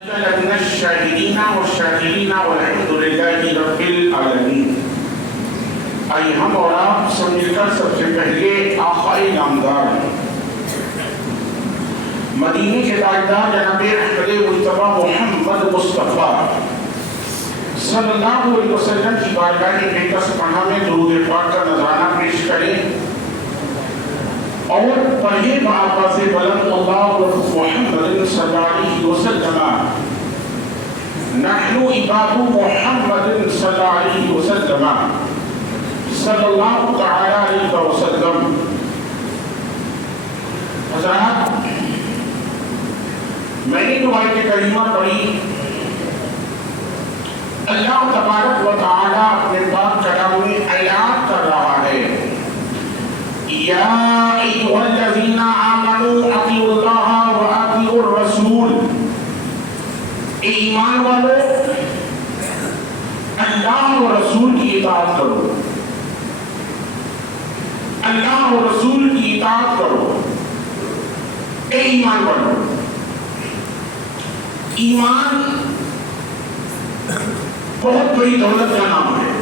من الشاهدين والشاكرين والحمد لله رب العالمین۔ آئیے ہم اور آپ سب مل کر سب سے پہلے آقا نامدار مدینے کے تاجدار جناب احمد مجتبی محمد مصطفیٰ صلی اللہ علیہ وسلم کی بارگاہ مقدس پناہ میں درود پاک کا نذرانہ پیش کریں اور پڑھے بآواز بلند اللہ محمد صلی اللہ علیہ وسلم نحن عباد محمد صلی اللہ علیہ وسلم صلی اللہ تعالی علیہ وسلم۔ حضرات، میں نے جو آیت کریمہ پڑھی، اللہ تبارک و تعالی اپنے پاک کلام میں اعلان کر رہا ہے، یا ایھا الذین آمنوا اطیعوا اللہ و اطیعوا الرسول، اے ایمان والو اللہ و رسول کی اطاعت کرو، اللہ و رسول کی اطاعت کرو۔ اے ایمان والو، ایمان بہت بڑی دولت کا نام ہے،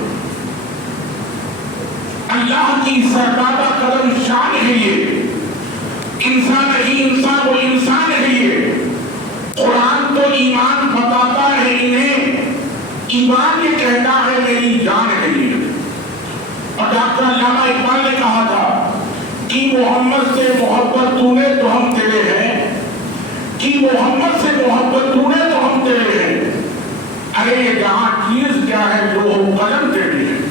اللہ کی سرکردہ قدر شان ہے یہ، انسان ہی انسان و انسان ہے یہ۔ قرآن تو ایمان بتاتا ہے انہیں، ایمان یہ کہتا ہے میری جان ہے یہ۔ اور ڈاکٹر علامہ اقبال نے کہا تھا کہ محمد سے محبت تو نے تو ہم تیرے ہیں، کہ محمد سے محبت تو نے تو ہم تیرے ہیں، ارے یہ جہاں چیز کیا ہے جو ہم قلم تیرے ہیں۔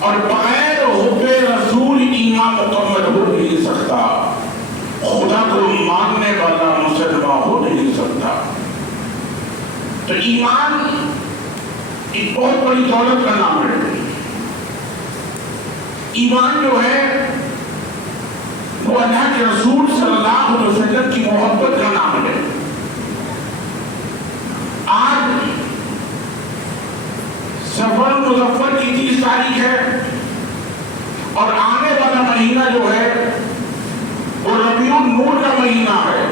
اور بغیر حب رسول ایمان مکمل ہو نہیں سکتا، خدا کو ماننے والا مسلمان ہو نہیں سکتا۔ تو ایمان ایک بہت بڑی دولت کا نام ہے۔ ایمان جو ہے وہ اللہ کے رسول صلی اللہ علیہ وسلم کی محبت کا نام ہے۔ آج سفر مظفر کی 30 تاریخ ہے اور آنے والا مہینہ جو ہے وہ ربیع النور کا مہینہ ہے،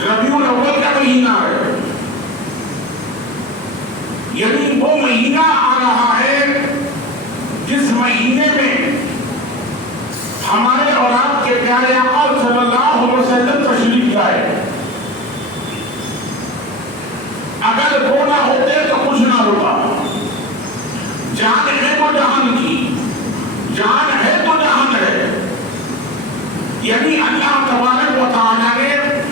ربیع الاول کا مہینہ ہے، یعنی وہ مہینہ آ رہا ہے جس مہینے میں ہمارے اور آپ کے پیارے آقا صلی اللہ علیہ وسلم تشریف لائے۔ اگر وہ نہ ہوتے تو کچھ نہ ہوتا۔ جان ہے تو جہان کی، جان ہے تو جہان ہے، یعنی اللہ تبارک و تعالی نے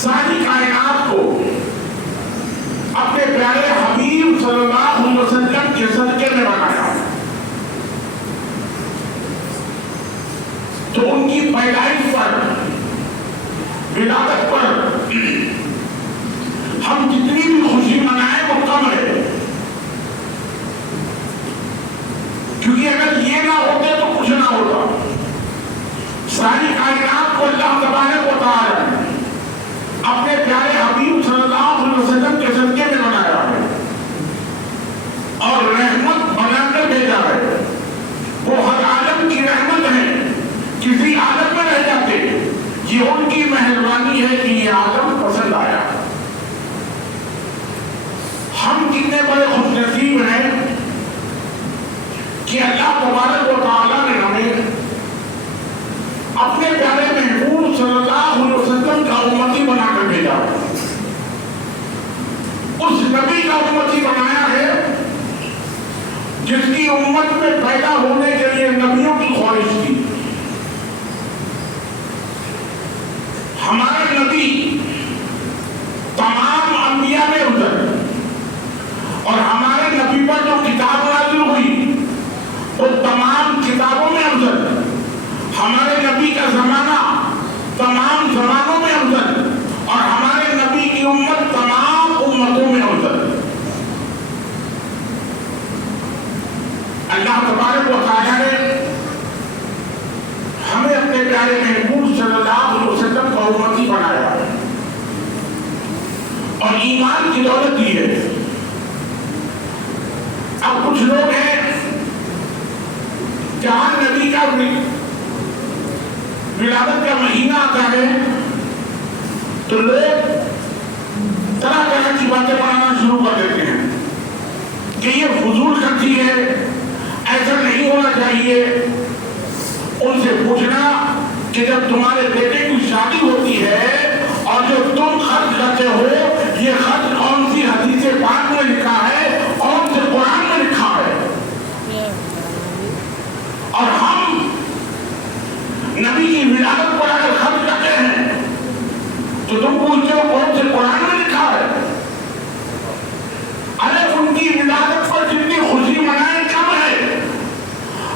ساری کائنات کو اپنے پیارے حبیب صلی اللہ علیہ وسلم کے صدقے میں بنایا۔ تو ان کی پیدائش پر، ولادت پر ہم جتنی بھی خوشی منائیں وہ کم ہے، کیونکہ اگر یہ نہ ہوتے تو کچھ نہ ہوتا۔ ساری کائنات کو اللہ تبارک و تعالی اپنے پیارے حبیب صلی اللہ علیہ وسلم کے صدقے میں بنایا ہے اور رحمت بنا کر بھیجا ہے۔ وہ ہر عالم کی رحمت ہے، کسی عالم میں رہ جاتے، یہ ان کی مہربانی ہے کہ یہ عالم پسند آیا۔ ہم کتنے بڑے خوش نصیب ہیں کہ اللہ تبارک و تعالیٰ نے ہمیں اپنے پیارے محبوب صلی اللہ علیہ وسلم کا امتی بنا کر بھیجا، اس نبی کا امتی بنایا ہے جس کی امت میں پیدا ہونے کے لیے نبیوں کی خواہش تھی۔ ہمارے نبی تمام انبیاء میں افضل، اور ہمارے نبی پر جو کتاب نازل ہوئی وہ تمام کتابوں میں افضل۔ ہمارے نبی کا زمانہ تمام زمانوں میں افضل، اور ہمارے نبی کی امت تمام امتوں میں افضل۔ اللہ تبارک و تعالی نے ہمیں اپنے پیارے محبوب صلی اللہ علیہ وسلم کا امتی بنایا اور ایمان کی دولت دی ہے۔ اب کچھ لوگ ہیں جہاں نبی کا ولادت کا مہینہ آتا ہے تو لوگ طرح طرح کی باتیں پڑھانا شروع کر دیتے ہیں کہ یہ فضول خرچی ہے، ایسا نہیں ہونا چاہیے۔ ان سے پوچھنا کہ جب تمہارے بیٹے کی شادی ہوتی ہے اور جو تم خرچ کرتے ہو، یہ خرچ کون سی حدیث پاک میں لکھا ہے، کون سے قرآن میں لکھا ہے؟ اور ہم نبی کی ولادت پر اگر خرچ کرتے ہیں تو تم پوچھتے ہو کون سے قرآن میں لکھا ہے؟ ارے ان کی ولادت پر جتنی خوشی منائیں کم ہے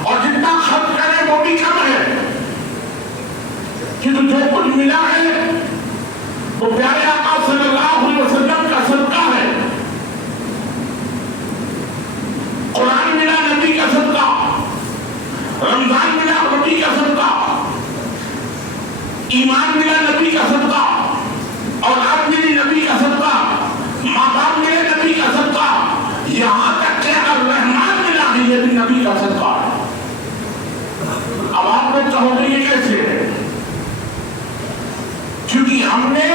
اور جتنا خرچ کریں وہ بھی کم ہے، کیونکہ جو کچھ ملا ہے وہ پیارے آقا صلی اللہ علیہ وسلم کا صدقہ ہے۔ قرآن ملا نبی کا صدقہ، رمضان ملا نبی کا صدقہ، ایمان ملا نبی کا صدقہ، اولاد ملی نبی کا صدقہ، ماں باپ ملے نبی کا صدقہ، یہاں تک کہ الرحمن ملا ہے یہ بھی نبی کا صدقہ ہے۔ اب آپ لوگ کہو گے یہ کیسے ہے؟ کیونکہ ہم نے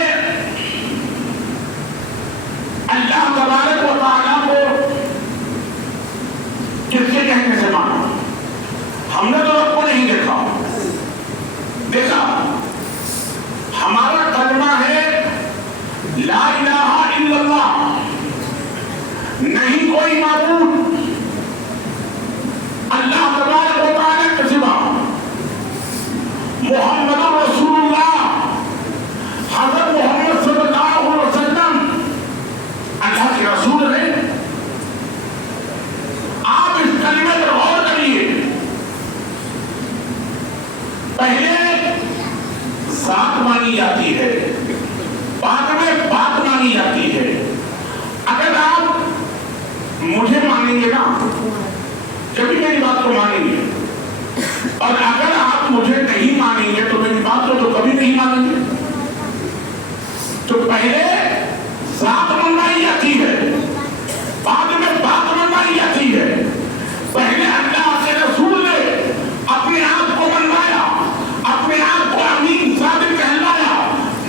اللہ تبارک و تعالیٰ کو کس کے کہنے سے مانا؟ ہم نے تو رب کو نہیں دیکھا، ہمارا کلمہ ہے لا الہ الا اللہ، نہیں کوئی معبود اللہ تبارک و تعالیٰ کے سوا، محمد رسول اللہ حضرت محمد صلی اللہ علیہ وسلم اللہ کے رسول ہیں۔ آپ اس کلمے پر غور کریے، پہلے ذات مانی جاتی ہے، بعد میں بات مانی جاتی ہے۔ اگر آپ مجھے مانیں گے نا کبھی میری بات کو مانیں گے، اور اگر آپ مجھے نہیں مانیں گے تو میری بات کو تو کبھی نہیں مانیں گے۔ تو پہلے ذات منوائی جاتی ہے، بعد میں بات منوائی جاتی ہے۔ پہلے اللہ کے رسول نے اپنے آپ کو منوایا، اپنے آپ کو امین صادق کہلایا،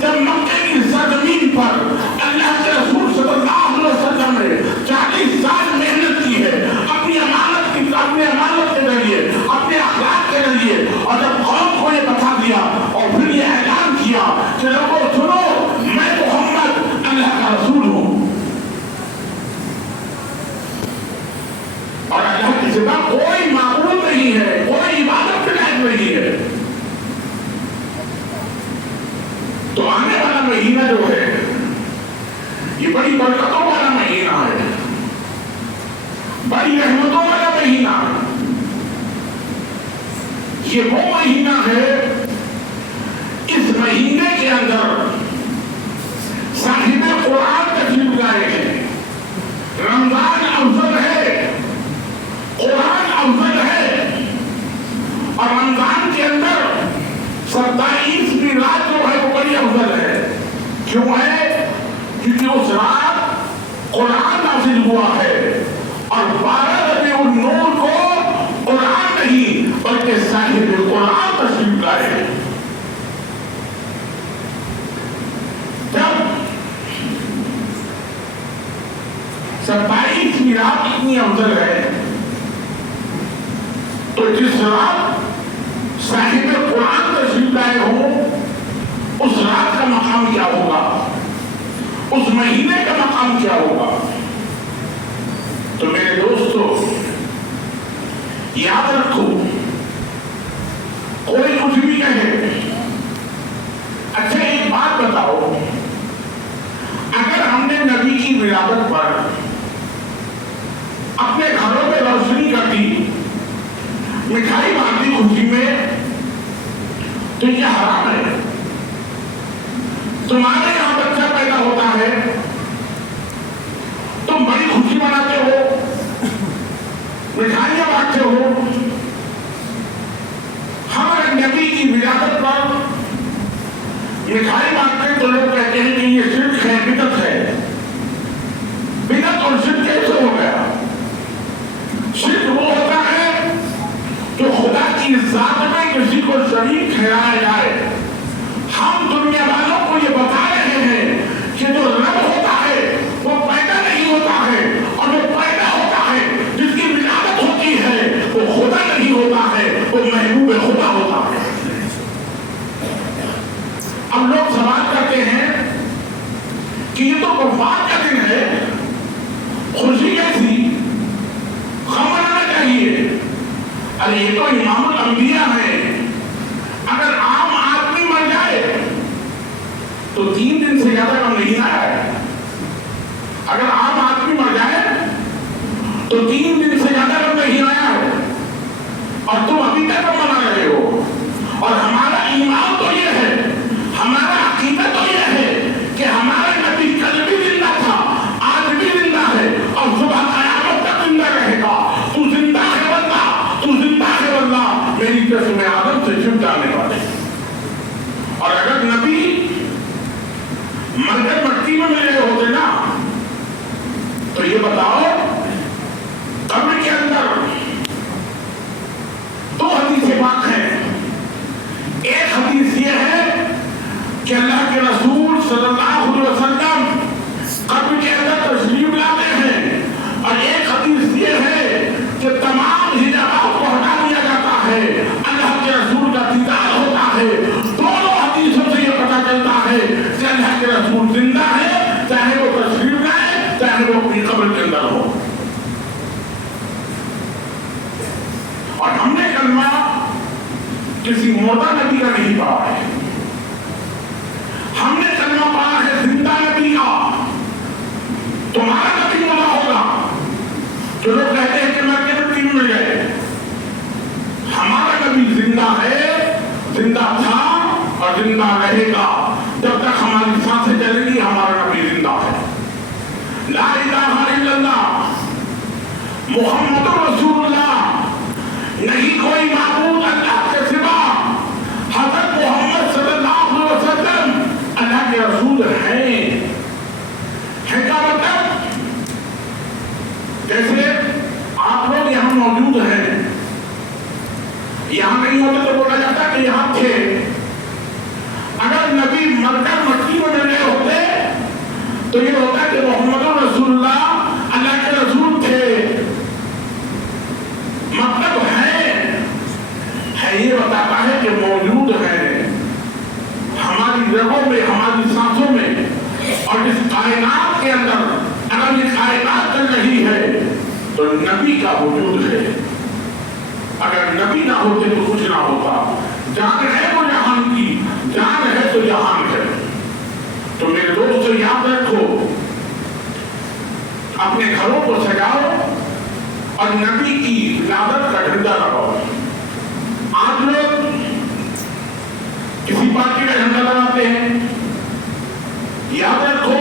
جب مکے کی سرزمین پر اللہ کے رسول صلی اللہ علیہ وسلم نے 40 سال محنت کی ہے اپنی امانت کے ذریعے، اپنے اخلاق کے ذریعے، اور جب قوم کو یہ بتا دیا اور پھر یہ اعلان کیا کہ لوگوں سنو میں محمد اللہ کا رسول ہوں، اور اللہ کے سوا کوئی معبود نہیں ہے، کوئی عبادت کے لائق نہیں ہے۔ تو آنے والا مہینہ جو ہے یہ بڑی برکتوں والا مہینہ ہے، بڑی رحمتوں والا مہینہ ہے۔ یہ وہ مہینہ ہے، اس مہینے کے اندر صاحب قرآن تشریف لائے ہیں۔ رمضان افضل ہے، قرآن افضل ہے، اور رمضان کے اندر 27ویں رات جو ہے وہ بڑی افضل ہے۔ کیوں ہے؟ کیونکہ اس رات قرآن نازل ہوا ہے، اور 12 ربیع النور کو قرآن نہیں بلکہ صاحب قرآن تشریف لائے ہیں۔ جب 27ویں رات اتنی افضل ہے تو جس رات صاحب قرآن تشریف لائے ہوں اس رات کا مقام کیا ہوگا، اس مہینے کا مقام کیا ہوگا؟ تو میرے دوستو یاد رکھو، کوئی کچھ بھی کہے، اچھا ایک بات بتاؤ، اگر ہم نے نبی کی ولادت پر اپنے گھروں میں روشنی کر دی، مٹھائی بانٹ دی خوشی میں، تو یہ حرام ہے۔ تمہارے یہاں بچہ پیدا ہوتا ہے، تم بڑی خوشی مناتے ہو، مٹھائیاں بانٹتے ہو۔ ہمارے نبی کی ولادت پر مٹھائی بانٹتے تو لوگ کہتے ہیں کہ یہ شرک ہے، بدعت ہے۔ بدعت اور شرک کیسے ہو گیا؟ شرک وہ ہوتا ہے جو خدا کی ذات میں کسی کو شریک ٹھہرایا جائے۔ ہم دنیا والوں کو یہ بتا رہے اب لوگ سوال کرتے ہیں کہ یہ تو وفات کا دن ہے، خوشی کیسی، غم منانا چاہیے؟ ارے یہ تو امام الانبیاء ہے، اگر عام آدمی مر جائے تو 3 دن سے زیادہ غم نہیں آیا ہے۔ اگر عام آدمی مر جائے تو 3 دن سے زیادہ غم نہیں آیا ہے، اور تم ابھی تک غم منا رہے ہو۔ اور ہمارا ایمان تو یہ ہے، ہمارا عقیدہ تو یہ ہے کہ ہمارا نبی کل بھی زندہ تھا، آج بھی زندہ ہے، اور صبح قیامت تک زندہ رہے گا۔ تو زندہ ہے واللہ، تو زندہ ہے واللہ، میری قسم آدم سے چھپ جانے والے۔ اور اگر نبی مر کر مٹی میں ملے ہوتے نا تو یہ بتاؤ قبر کے اندر 2 حدیثیں پاک ہیں۔ ایک حدیث یہ ہے کہ اللہ کے رسول صلی اللہ علیہ وسلم قبر کے اندر تشریف لاتے ہیں، اور ایک حدیث یہ ہے کہ تمام حجابات کو ہٹا دیا جاتا ہے، اللہ کے رسول کا دیدار ہوتا ہے۔ دونوں حدیثوں سے یہ پتہ چلتا ہے کہ اللہ کے رسول زندہ ہے، چاہے وہ تشریف لائے چاہے وہ اپنی قبر کے اندر ہو۔ اور ہم نے کلمہ کسی مردہ نبی کا نہیں پڑھا ہے، ہم نے کلمہ پڑھا ہے زندہ نبی کا۔ تمہارا نبی مردہ ہوگا، جو لوگ کہتے ہیں کہ مر کے مٹی میں مل گئے، ہمارا نبی زندہ ہے، زندہ تھا اور زندہ رہے گا۔ جب تک ہماری سانسیں چلیں گی ہمارا نبی زندہ ہے۔ لا الہ الا اللہ محمد رسول اللہ، نہیں کوئی معبود اللہ کے سوا، حضرت محمد صلی اللہ علیہ وسلم اللہ کے رسول ہیں۔ ہے کیا مطلب؟ جیسے آپ لوگ یہاں موجود ہیں، یہاں نہیں ہوتے تو بولا جاتا کہ یہاں تھے۔ اگر نبی مر کر مٹی میں ملے ہوتے تو یہ ہوتا کہ محمد رسول اللہ اللہ کے رسول تھے۔ مطلب ہے یہ بتاتا ہے کہ موجود ہے ہماری رگوں میں، ہماری سانسوں میں، اور اس کائنات کے اندر اگر یہ کائنات چل رہی ہے تو نبی کا وجود ہے۔ اگر نبی نہ ہوتے تو کچھ نہ ہوتا۔ جان ہے وہ جہان کی، جان ہے تو جہان ہے۔ تو میرے دوستو یاد رکھو، اپنے گھروں کو سجاؤ اور نبی کی ولادت کا جھنڈا لگاؤ۔ آج لوگ کسی پارٹی کا جھنڈا لگاتے ہیں، یاد رکھو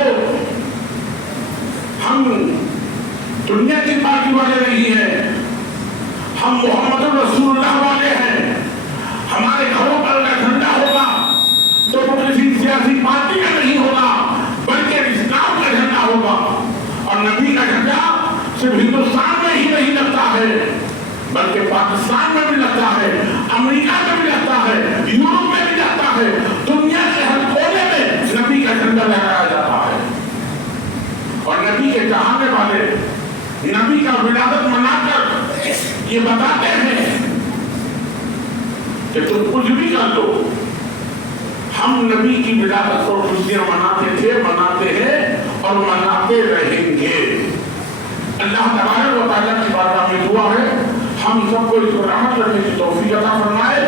ہم دنیا کی پارٹی والے نہیں ہیں، ہم محمد رسول اللہ والے ہیں۔ ہمارے گھروں پر کا جھنڈا ہوگا تو وہ کسی سیاسی پارٹی کا نہیں ہوگا بلکہ اسلام کا جھنڈا ہوگا۔ اور نبی کا جھنڈا صرف ہندوستان میں ہی نہیں لگتا ہے بلکہ پاکستان میں بھی لگتا ہے، امریکہ میں بھی لگتا ہے، یورپ میں بھی لگتا ہے، دنیا کے ہر کونے میں نبی کا جھنڈا لہرایا جاتا ہے۔ اور نبی کے چاہنے والے نبی کا ولادت منا کر یہ بتاتے ہیں کہ تم کچھ بھی کر لو، ہم نبی کی ولادت کو خوشیاں مناتے تھے، مناتے ہیں اور مناتے رہیں گے۔ اللہ تبارک و تعالیٰ کی بارگاہ میں دعا ہے ہم سب کو اس کو رحمت کرنے کی توفیق عطا فرمائے۔